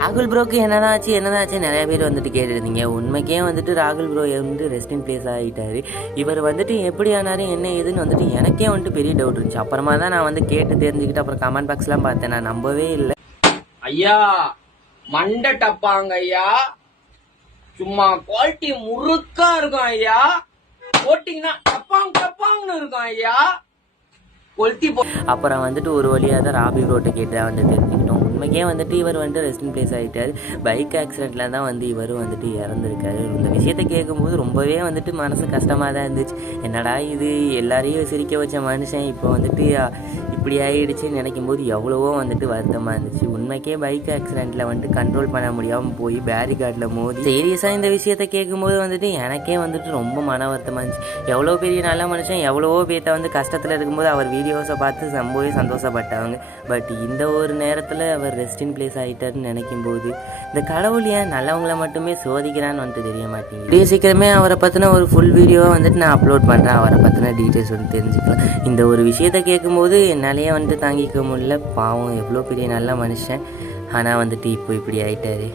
ராகுல் ப்ரோக்கு என்னதாச்சு நிறைய பேர் வந்துட்டு கேட்டுருந்தீங்க. உண்மைக்கே வந்துட்டு ராகுல் ப்ரோ வந்து ரெஸ்ட் இன் பிளேஸ் ஆகிட்டாரு. இவர் வந்துட்டு எப்படி ஆனாரு என்ன ஏதுன்னு வந்துட்டு எனக்கே வந்துட்டு பெரிய டவுட் இருந்துச்சு. அப்புறமா தான் நான் வந்து கேட்டு தெரிஞ்சுக்கிட்டு அப்புறம் கமெண்ட் பாக்ஸ்லாம் பார்த்தேன். நான் நம்பவே இல்லை. ஐயா மண்டை டப்பாங்க ஐயா, சும்மா குவாலிட்டி முறுக்கா இருக்கும் ஐயா, போட்டிங்கன்னா டப்பாங்கன்னு இருக்கும் ஐயா. அப்புறம் வந்துட்டு ஒரு வழியாக தான் ராபி ப்ரோட்டை கேட்டு வந்து தெரிஞ்சுக்கிட்டோம். உண்மைக்கே வந்துட்டு இவர் வந்துட்டு ரெஸ்ட் இன் பிளேஸ் ஆகிட்டார். பைக் ஆக்சிடெண்ட்டில் தான் வந்து இவரும் வந்துட்டு இறந்துருக்காரு. இந்த விஷயத்தை கேட்கும்போது ரொம்பவே வந்துட்டு மனசு கஷ்டமாக தான் இருந்துச்சு. என்னடா இது, எல்லாரையும் சிரிக்க வச்ச மனுஷன் இப்போ வந்துட்டு இப்படி ஆகிடுச்சின்னு நினைக்கும் போது எவ்வளவோ வந்துட்டு வருத்தமாக இருந்துச்சு. உண்மைக்கே பைக் ஆக்சிடெண்ட்டில் வந்துட்டு கண்ட்ரோல் பண்ண முடியாமல் போய் பேரிகார்டில் மோதி சீரியஸாக இந்த விஷயத்தை கேட்கும்போது வந்துட்டு எனக்கே வந்துட்டு ரொம்ப மன வருத்தமாக இருந்துச்சு. எவ்வளோ பெரிய நல்ல மனுஷன், எவ்வளவோ பேர்த்த வந்து கஷ்டத்தில் இருக்கும்போது அவர் வீடியோஸை பார்த்து ரொம்பவே சந்தோஷப்பட்டாங்க. பட் இந்த ஒரு நேரத்தில் அவர் ரெஸ்ட் இன் பிளேஸ் ஆகிட்டாருன்னு நினைக்கும் போது இந்த கடவுள் ஏன் நல்லவங்களை மட்டுமே சோதிக்கிறான்னு வந்துட்டு தெரிய மாட்டேங்குது. இதே சீக்கிரமே அவரை பற்றின ஒரு ஃபுல் வீடியோவை வந்துட்டு நான் அப்லோட் பண்ணுறேன். அவரை பற்றின டீட்டெயில்ஸ் வந்து தெரிஞ்சுக்கலாம். இந்த ஒரு விஷயத்தை கேட்கும்போது என்னாலேயே வந்துட்டு தாங்கிக்க முடியல. பாவம், எவ்வளோ பெரிய நல்ல மனுஷன், ஆனால் வந்துட்டு இப்போ இப்படி ஆகிட்டாரு.